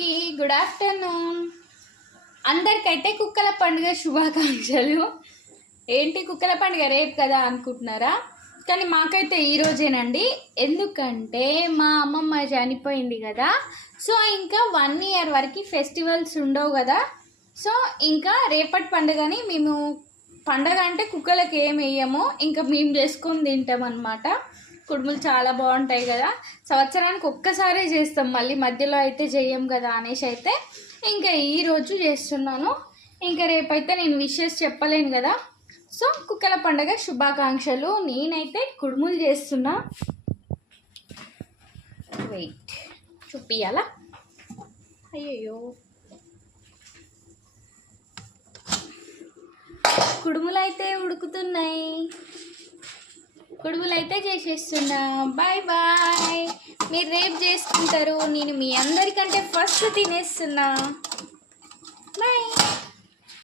అందరికీ good afternoon. అందరికైతే కుక్కల పండుగ శుభాకాంక్షలు. ఏంటి కుక్కల పండుగ రేపు కదా అనుకుంటున్నారా? కానీ మాకైతే ఈరోజేనండి. ఎందుకంటే మా అమ్మమ్మ చనిపోయింది కదా, సో ఇంకా 1 year వరకు ఫెస్టివల్స్ ఉండవు కదా. సో ఇంకా రేపటి పండుగని మేము, పండగ అంటే కుక్కలకి ఏం వేయము, ఇంకా మేము చేసుకొని తింటాం అన్నమాట. కుడుములు చాలా బాగుంటాయి కదా, సంవత్సరానికి ఒక్కసారే చేస్తాం, మళ్ళీ మధ్యలో అయితే చేయం కదా అనేసి అయితే ఇంకా ఈరోజు చేస్తున్నాను. ఇంకా రేపైతే నేను విషెస్ చెప్పలేను కదా. సో కుక్కల పండుగ శుభాకాంక్షలు. నేనైతే కుడుములు చేస్తున్నా. వెయిట్ చూపియాలా? అయ్యయ్యో, కుడుములు అయితే ఉడుకుతున్నాయి, కుడుములు అయితే చేసేస్తున్నా. Bye bye. మీరు రేపు చేసుకుంటారు, నేను మీ అందరికంటే ఫస్ట్ తినేస్తున్నా.